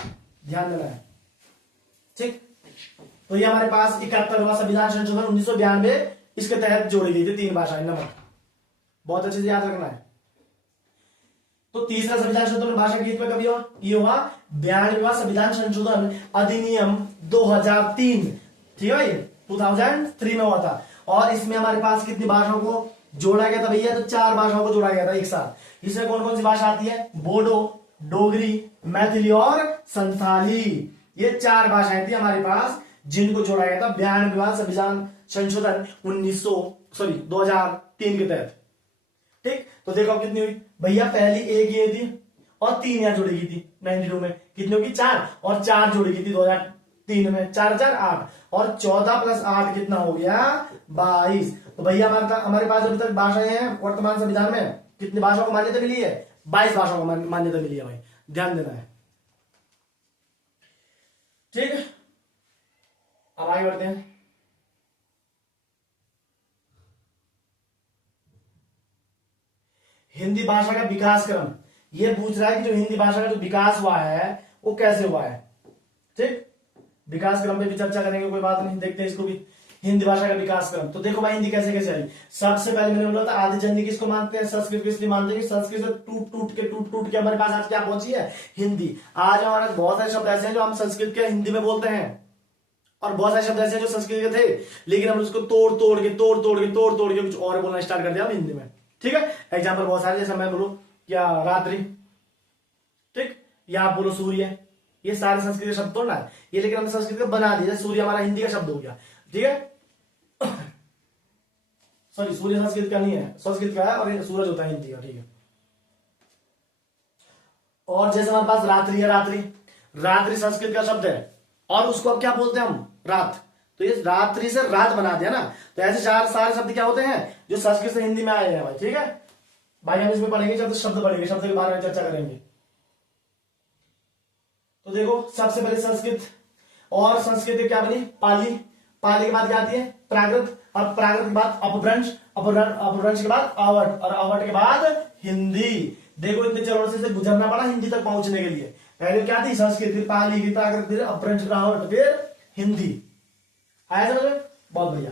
ध्यान देना है। ठीक, तो ये हमारे पास 71वां संविधान संशोधन 1992 इसके तहत जोड़ी गई थी 3 भाषाएं। नमक बहुत अच्छे से याद रखना है। तो तीसरा संविधान संशोधन भाषा के हित में कभी हुआ? ये हुआ 92वां संविधान संशोधन अधिनियम 2003। ठीक है भाई, 2003 में हुआ था। और इसमें हमारे पास कितनी भाषाओं को जोड़ा गया था भैया? तो 4 भाषाओं को जोड़ा गया था एक साथ। इसमें कौन कौन सी भाषा आती है? बोडो, डोगरी, मैथिली और संथाली। ये 4 भाषाएं थी हमारे पास जिनको जोड़ा गया था 92वां संविधान संशोधन 2003 के तहत। ठीक, तो देखो कितनी हुई भैया? पहली एक ये थी और 3 यहां जोड़ी गई थी 92 में। कितनी होगी? 4, और 4 जोड़ी गई थी 2003 में। 4 4 8 और 14 + 8 कितना हो गया? 22। तो भैया हमारे पास अभी तक भाषाएं हैं वर्तमान संविधान में कितनी भाषाओं को मान्यता मिली है? 22 भाषाओं को मान्यता मिली है भाई, ध्यान देना है। ठीक, अब आगे बढ़ते हैं। हिंदी भाषा का विकास क्रम ये पूछ रहा है कि जो हिंदी भाषा का जो विकास हुआ है वो कैसे हुआ है। ठीक, विकास क्रम पे भी चर्चा करेंगे, कोई बात नहीं, देखते हैं इसको भी। हिंदी भाषा का विकास क्रम, तो देखो भाई हिंदी कैसे कैसे आई। सबसे पहले मैंने बोला था आदि जननी किसको मानते हैं? संस्कृत को। इसलिए मानते हैं कि संस्कृत से टूट के हमारे पास आज क्या पहुंची है? हिंदी। आज हमारे बहुत सारे शब्द ऐसे हैं जो हम संस्कृत के हिंदी में बोलते हैं, और बहुत सारे शब्द ऐसे हैं जो संस्कृत के थे लेकिन हम उसको तोड़ तोड़ के कुछ और बोलना स्टार्ट कर दिया हम हिंदी में। ठीक है, एग्जाम्पल बहुत सारे, जैसे मैं बोलूं क्या? रात्रि। ठीक, या आप बोलो सूर्य। ये सारे संस्कृत के शब्द तो ना ये, लेकिन हमने संस्कृत का बना दिया। सूर्य हमारा हिंदी का शब्द हो गया। ठीक है, सॉरी, सूर्य संस्कृत का नहीं है, संस्कृत का है, और सूरज होता है हिंदी का। ठीक है, और जैसे हमारे पास रात्रि है, रात्रि संस्कृत का शब्द है और उसको अब क्या बोलते हैं हम? रात। तो ये रात्रि से रात बना दिया ना। तो ऐसे सारे शब्द क्या होते हैं जो संस्कृत से हिंदी में आए हैं भाई। ठीक है भाई, हम इसमें पढ़ेंगे जब शब्द पढ़ेंगे, शब्द के बारे में चर्चा करेंगे। तो देखो सबसे पहले संस्कृत, और संस्कृत क्या बनी? पाली। पाली के बाद क्या आती है? प्राकृत, और प्राकृत के बाद अपभ्रंश, अपभ्रंश के बाद आवट, और आवट के बाद हिंदी। देखो इतने चरणों से गुजरना पड़ा हिंदी तक पहुंचने के लिए। पहले क्या थी? संस्कृत, फिर पाली, फिर प्राकृत, फिर अपभ्रंश, आवट, फिर हिंदी। आया समझ में? बहुत बढ़िया।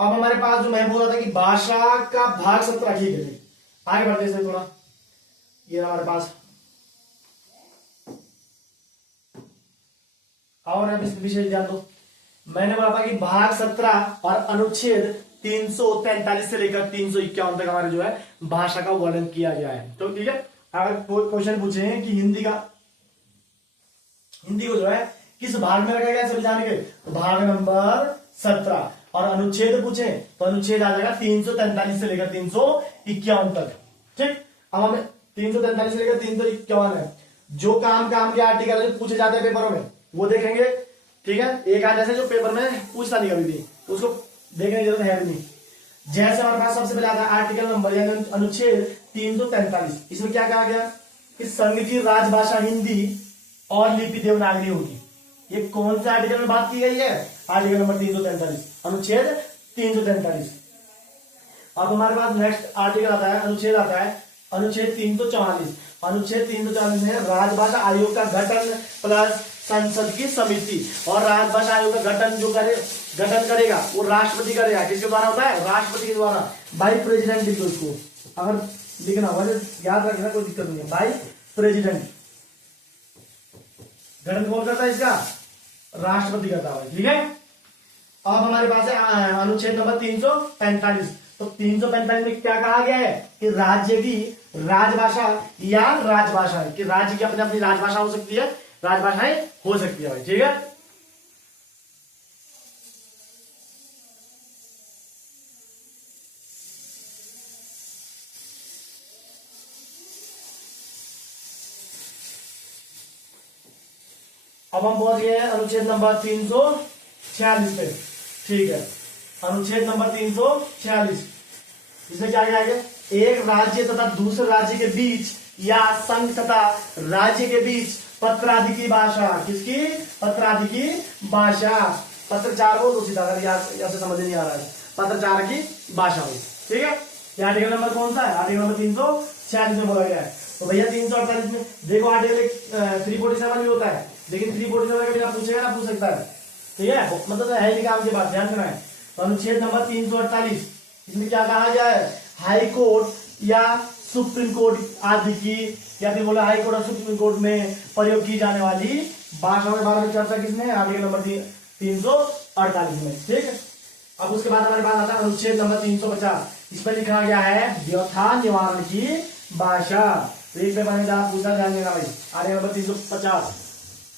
अब हमारे पास जो मैं बोल रहा था कि भाषा का भाग 17, ठीक है। आगे बढ़ते हैं थोड़ा, ये हमारे पास और अब इस विषय ध्यान दो। मैंने बोला था कि भाग 17 और अनुच्छेद 343 से लेकर 351 तक हमारे जो है भाषा का वर्णन किया गया है। तो ठीक है, अगर क्वेश्चन पूछे हैं कि हिंदी को जो है किस भाग में रखा गया सभी जाने के, तो भाग नंबर 17। और अनुच्छेद पूछे तो अनुच्छेद आ जाएगा 343 से लेकर 351 तक। ठीक, अब हमें 343 से लेकर 351 है। जो काम के आर्टिकल जो पूछे जाते हैं पेपरों में वो देखेंगे। ठीक है, एक आज ऐसे जो पेपर में पूछता नहीं कभी भी, उसको देखने की जरूरत है नहीं। जैसे हमारे पास सबसे पहले आता है आर्टिकल नंबर यानी अनुच्छेद 343। इसमें क्या कहा गया कि संघ की राजभाषा हिंदी और लिपि देवनागरी होगी। ये कौन सा आर्टिकल में बात की गई है? आर्टिकल नंबर 343, अनुच्छेद 343। अब हमारे पास नेक्स्ट आर्टिकल आता है, अनुच्छेद आता है अनुच्छेद 344। अनुच्छेद 344 में राजभाषा आयोग का गठन प्लस संसद की समिति। और राजभाषा आयोग का गठन करेगा वो राष्ट्रपति करेगा। किसके द्वारा होता है? राष्ट्रपति के द्वारा। बाई प्रेसिडेंट लिखो इसको, अगर लिखना होगा याद रखना, कोई दिक्कत नहीं है। बाई प्रेसिडेंट गठन कौन करता है इसका? राष्ट्रपति करता है। ठीक है, अब हमारे पास है अनुच्छेद नंबर 345। तो 345 में क्या कहा गया है कि राज्य की राजभाषा या राजभाषा है कि राज्य की अपनी अपनी राजभाषा हो सकती है, राजभाषाएं हो सकती है भाई। ठीक है, अब हम बोल रहे हैं अनुच्छेद नंबर 346 पे। ठीक है, अनुच्छेद नंबर 346 इसमें क्या क्या है? एक राज्य तथा दूसरे राज्य के बीच या संघ तथा राज्य के बीच पत्राधिकी भाषा। किसकी? पत्राधिकी भाषा। पत्रचार हो तो सीधा ऐसे समझ नहीं आ रहा है, पत्रचार की भाषा हो। ठीक है, ये आर्टिकल नंबर कौन सा है? आर्टिकल नंबर 346 में बोला गया है। तो भैया 348 में देखो आर्टिकल 347 भी होता है, लेकिन 347 का पूछेगा ना, पूछ सकता है। ठीक है, मतलब है नहीं काम की बात, ध्यान देना है। तो अनुच्छेद नंबर 348 इसमें क्या कहा गया है? हाई कोर्ट या सुप्रीम कोर्ट आदि की, या फिर बोला हाई कोर्ट और सुप्रीम कोर्ट में प्रयोग की जाने वाली भाषाओं के बारे में चर्चा किसने? आर्टिकल नंबर 348 में। ठीक है, अब उसके बाद हमारे पास आता है अनुच्छेद नंबर 350। इसमें लिखा गया है व्यथा निवारण की भाषा। तो एक पेपर में पूछा ध्यान देना भाई, आर्टिकल नंबर 350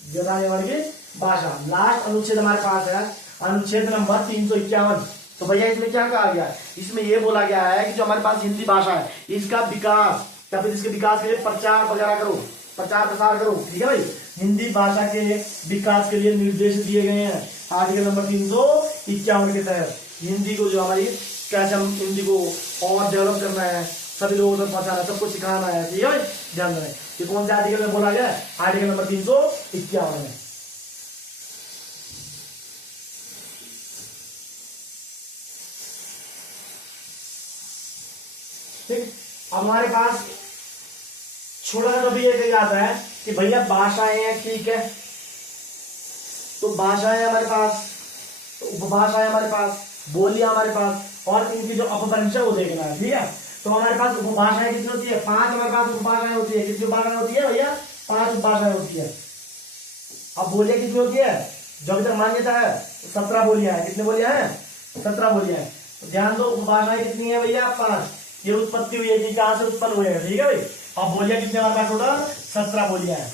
व्यथा निवारण की भाषा। लास्ट अनुच्छेद हमारे पास है अनुच्छेद नंबर 351। तो भैया इसमें क्या कहा गया? इसमें यह बोला गया है कि जो हमारे पास हिंदी भाषा है इसका विकास या फिर इसके विकास के लिए प्रचार वगैरह करो, प्रचार प्रसार करो। ठीक है भाई, हिंदी भाषा के विकास के लिए निर्देश दिए गए हैं आर्टिकल नंबर 351 के तहत। हिंदी को जो हमारी कैसे हम हिंदी को और डेवलप करना है, सभी लोगों तक पहुंचाना है, सबको सिखाना है। ठीक है भाई, ध्यान देना। ये कौन से आर्टिकल में बोला गया? आर्टिकल नंबर 351 में। ठीक, अब हमारे पास छोटा सा भी एक आता है कि भैया भाषाएं हैं, ठीक है, तो भाषाएं हमारे पास, तो उपभाषाएं हमारे पास, बोलियां हमारे पास, और इनकी जो अपभ्रंश है वो देखना है। ठीक है, तो हमारे पास उपभाषाएं कितनी होती है? 5 हमारे पास उपभाषाएं होती है। कितनी उपभाषाएं होती है भैया? 5 उपभाषाएं होती है। अब बोलियां कितनी होती है? जो अभी तक मान्यता है 17 बोलियां है। कितनी बोलियां हैं? 17 बोलियां हैं। तो ध्यान दो, उपभाषाएं कितनी है भैया? 5। ये उत्पत्ति हुई है कि कहां से उत्पन्न हुए हैं। ठीक है भाई, अब बोलियां कितने हमारे पास? टोटल 17 बोलियां हैं।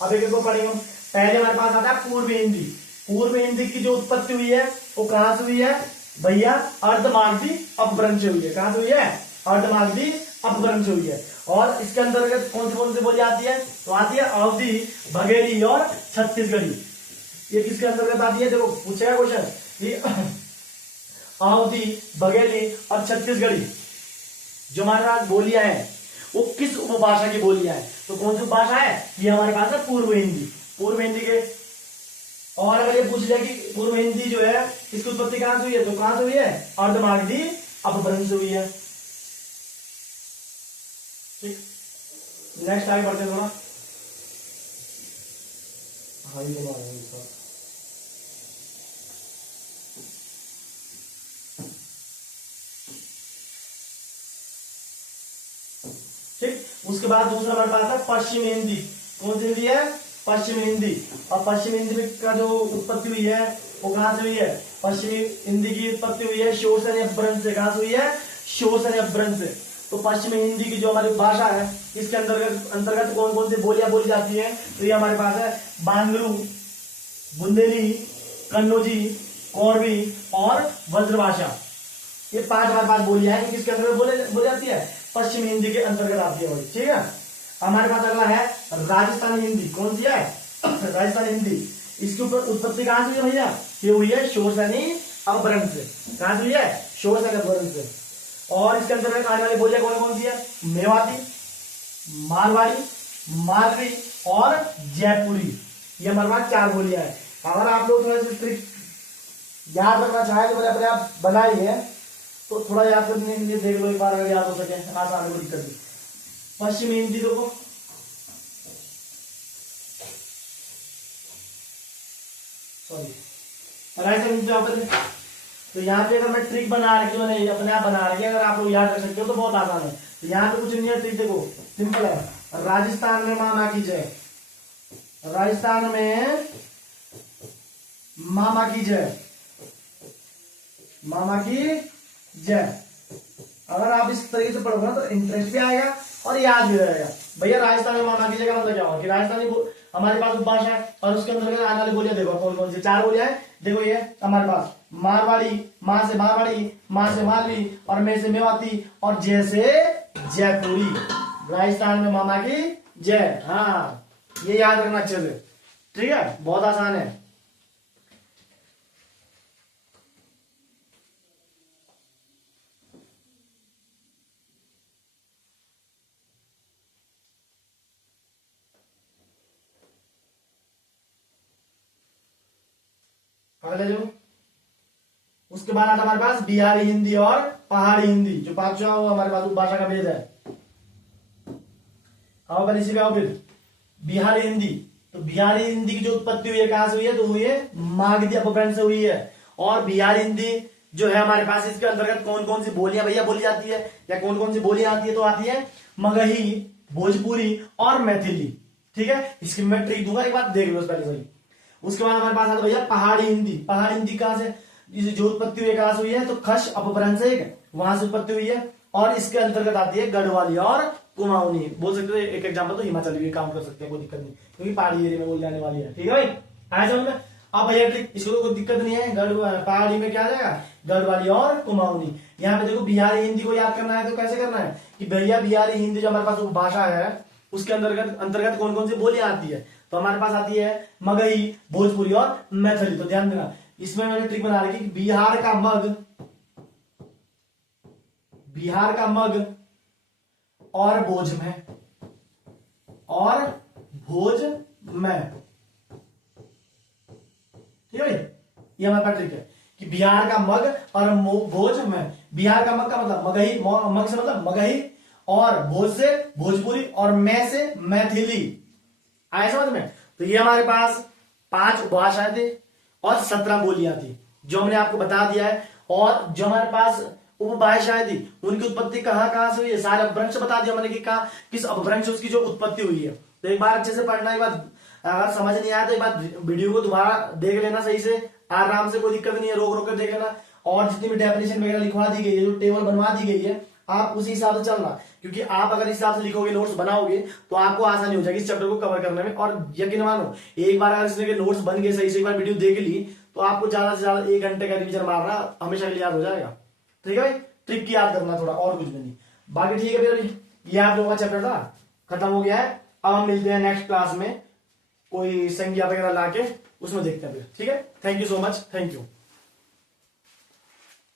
अब एक को पढ़ेंगे। पहले हमारे पास आता है पूर्व हिंदी। पूर्व हिंदी की जो उत्पत्ति हुई है वो कहां से हुई है भैया? अर्धमागधी अपभ्रंश हुई है। कहां से हुई है? अर्धमागधी अपभ्रंश हुई है। और इसके अंतर्गत कौन सी बोली आती है? तो आती है अवधी, बघेली और छत्तीसगढ़ी। ये किसके अंतर्गत आती है? देखो पूछेगा क्वेश्चन, अवधी, बघेली और छत्तीसगढ़ी जो हमारे पास बोलियां हैं वो किस उपभाषा की बोलियां हैं? तो कौन सी उपभाषा है? ये हमारे पास है पूर्व हिंदी। पूर्व हिंदी के, और अगर ये पूछ लिया कि पूर्व हिंदी जो है इसकी उत्पत्ति कहां से हुई है, तो कहां से हुई है? अर्धमागधी अपभ्रंश से हुई है। ठीक, नेक्स्ट आगे बढ़ते हैं थोड़ा। हाँ ये ठीक। उसके बाद दूसरा हमारे पास है पश्चिमी हिंदी। कौन सी हिंदी है? पश्चिमी हिंदी। और पश्चिमी हिंदी में का जो उत्पत्ति हुई है वो कहां से हुई है? पश्चिमी हिंदी की उत्पत्ति हुई है शोषण या अपभ्रंश से। कहां से हुई है? शोषण या अपभ्रंश से। तो पश्चिमी हिंदी की जो हमारी भाषा है इसके अंतर्गत कौन कौन सी बोलियां बोली जाती है? तो ये हमारे पास है बांगरू, बुंदेली, कन्नौजी, कोरवी और ब्रजभाषा। ये 5 हमारे पास बोलियां हैं। किसके अंतर्गत बोली जाती है? पश्चिमी हिंदी के अंतर्गत आती है। ठीक है। हमारे पास अगला है राजस्थानी हिंदी। कौन सी है? राजस्थानी हिंदी। इसकी ऊपर उत्पत्ति कहां से हुई है भैया? ये हुई है शोषणी अपभ्रंश से। कहां से हुई है? शोषणी अपभ्रंश से। और इसके अंतर्गत आने वाली बोलियां कौन कौन सी है? मेवाती, मारवाड़ी, मालवी और जयपुरी। ये हमारे पास 4 बोलियां हैं। अगर आप लोग थोड़ा सा ट्रिक याद रखना चाहे तो मैंने अपने आप बनाई है, तो थोड़ा याद करने के लिए देख लो एक बार, अगर याद हो सके। आसान कोई दिक्कत नहीं। पश्चिमी हिंदी देखो, सॉरी राजस्थानी हिंदी। तो यहाँ पे अगर मैं ट्रिक बना रखी हूँ, मैंने अपने आप बना रखी है, अगर आप लोग याद रख सकते हो तो बहुत आसान है। तो यहाँ पे कुछ नहीं है ट्रिक, देखो सिंपल है। राजस्थान में मामा की जय, राजस्थान में मामा की जय, मामा की जय। अगर आप इस तरीके से पढ़ोगे ना तो इंटरेस्ट भी आएगा और याद भी रहेगा। भैया राजस्थान में मामा की जय का मतलब क्या होगा? कि राजस्थानी हमारे पास उपभाषा है और उसके अंदर आने वाली बोलियां देखो कौन कौन सी 4 बोलियां हैं। देखो ये हमारे पास मारवाड़ी, माँ से मारवाड़ी, माँ से मालवी और मैं से मेवाती और जय से जयपुरी। राजस्थान में मामा की जय। हाँ, ये याद रखना अच्छे से। ठीक है, बहुत आसान है। अगले जो उसके बाद आता हमारे पास बिहारी हिंदी और पहाड़ी हिंदी। जो 5वां वो हमारे पास भाषा का भेद है। आओ पहले इसी पे आओ। फिर बिहारी हिंदी। तो बिहारी हिंदी की जो उत्पत्ति हुई है कहां से हुई है? तो हुई है मागधी अपभ्रंश से हुई है। और बिहारी हिंदी जो है हमारे पास, इसके अंतर्गत कौन कौन सी बोलियां भैया बोली जाती है, या कौन कौन सी बोलियां आती है? तो आती है मगही, भोजपुरी और मैथिली। ठीक है, इसकी मैं ट्रिक दूंगा, एक बात देख लो पहले सही। उसके बाद हमारे पास आता है भैया पहाड़ी हिंदी। पहाड़ी हिंदी कहां से जो उत्पत्ति हुई है कहां से हुई है? तो खश अपभ्रंश से वहां से उत्पत्ति हुई है। और इसके अंतर्गत आती है गढ़वाली और कुमाऊनी। बोल सकते हैं एक एग्जांपल तो हिमाचल भी काउंट कर सकते हैं, कोई दिक्कत नहीं, क्योंकि पहाड़ी एरिया में बोली जाने वाली है। ठीक है भाई, आया समझ में? अब भैया ट्रिक, इसको तो कोई दिक्कत नहीं है। पहाड़ी में क्या आ जाएगा? गढ़वाली और कुमाऊनी। यहाँ पे देखो बिहारी हिंदी को याद करना है तो कैसे करना है? कि भैया बिहारी हिंदी जो हमारे पास उपभाषा है उसके अंतर्गत कौन कौन सी बोलियां आती है? तो हमारे पास आती है मगही, भोजपुरी और मैथिली। तो ध्यान देना, इसमें मैंने ट्रिक बना रखी कि बिहार का मग और भोज में ठीक है भाई, ये हमारे पास ट्रिक है कि बिहार का मग और भोज में। बिहार का मग का मतलब मगही, मग से मतलब मगही, और भोज से भोजपुरी और मैं से मैथिली। आए समझ में? तो ये हमारे पास 5 उपभाषाएं थी और 17 बोलियां थी जो हमने आपको बता दिया है। और जो हमारे पास उपभाषाएं थी उनकी उत्पत्ति कहां से हुई है, सारे अपभ्रंश बता दिया मैंने कि कहा किस अपभ्रंश उसकी जो उत्पत्ति हुई है। तो एक बार अच्छे से पढ़ना, एक बार अगर समझ नहीं आया तो एक बार वीडियो को दोबारा देख लेना सही से, आराम से, कोई दिक्कत नहीं है, रोक रोक कर देख लेना। और जितनी भी डेफिनेशन वगैरह लिखवा दी गई है, जो टेबल बनवा दी गई है, आप उसी हिसाब से चलना, क्योंकि आप अगर इस हिसाब से लिखोगे, नोट्स बनाओगे तो आपको आसानी हो जाएगी इस चैप्टर को कवर करने में। और यकीन मानो, एक बार अगर इसके नोट्स बन गए सही से, एक बार वीडियो देख ली, तो आपको ज्यादा से ज्यादा 1 घंटे का रिवीजन मारना हमेशा के लिए याद हो जाएगा। ठीक है भाई, ट्रिक की याद करना थोड़ा, और कुछ भी नहीं। बाकी ठीक है फिर, अभी ये आप लोगों का चैप्टर था, खत्म हो गया है। अब हम मिलते हैं नेक्स्ट क्लास में, कोई संज्ञा वगैरह लाके उसमें देखते हैं फिर। ठीक है, thank you so much, thank you.